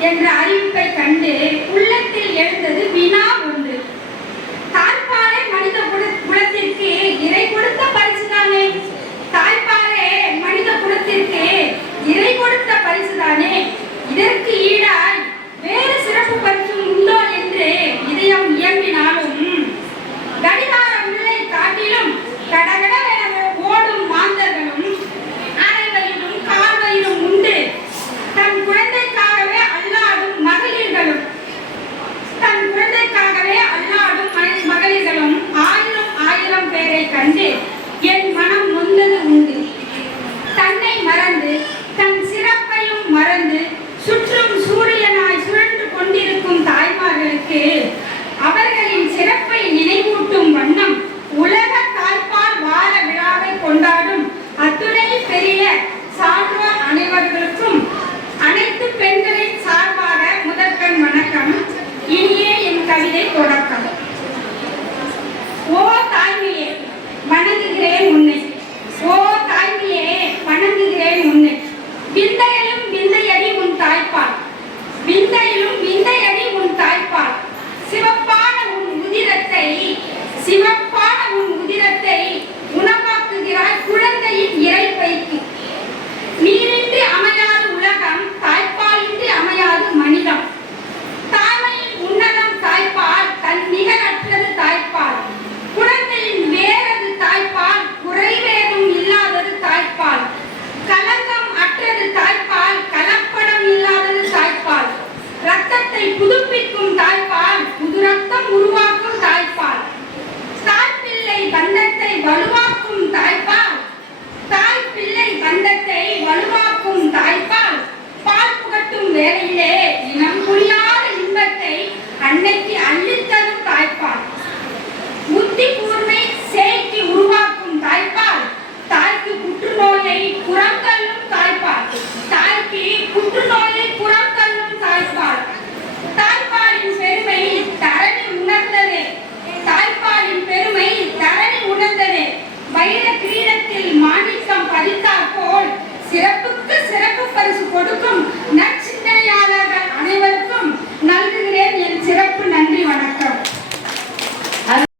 என்ற அறிவிப்பை கண்டு உள்ளத்தில் எழுந்தது வினா ஒன்று. தாய்ப்பாறை மனித குலத்திற்கு இறை கொடுத்த பரிசு தானே? தாய்ப்பாறை மனித குலத்திற்கு இறை கொடுத்த பரிசு தானே? இதற்கு ஈடாய்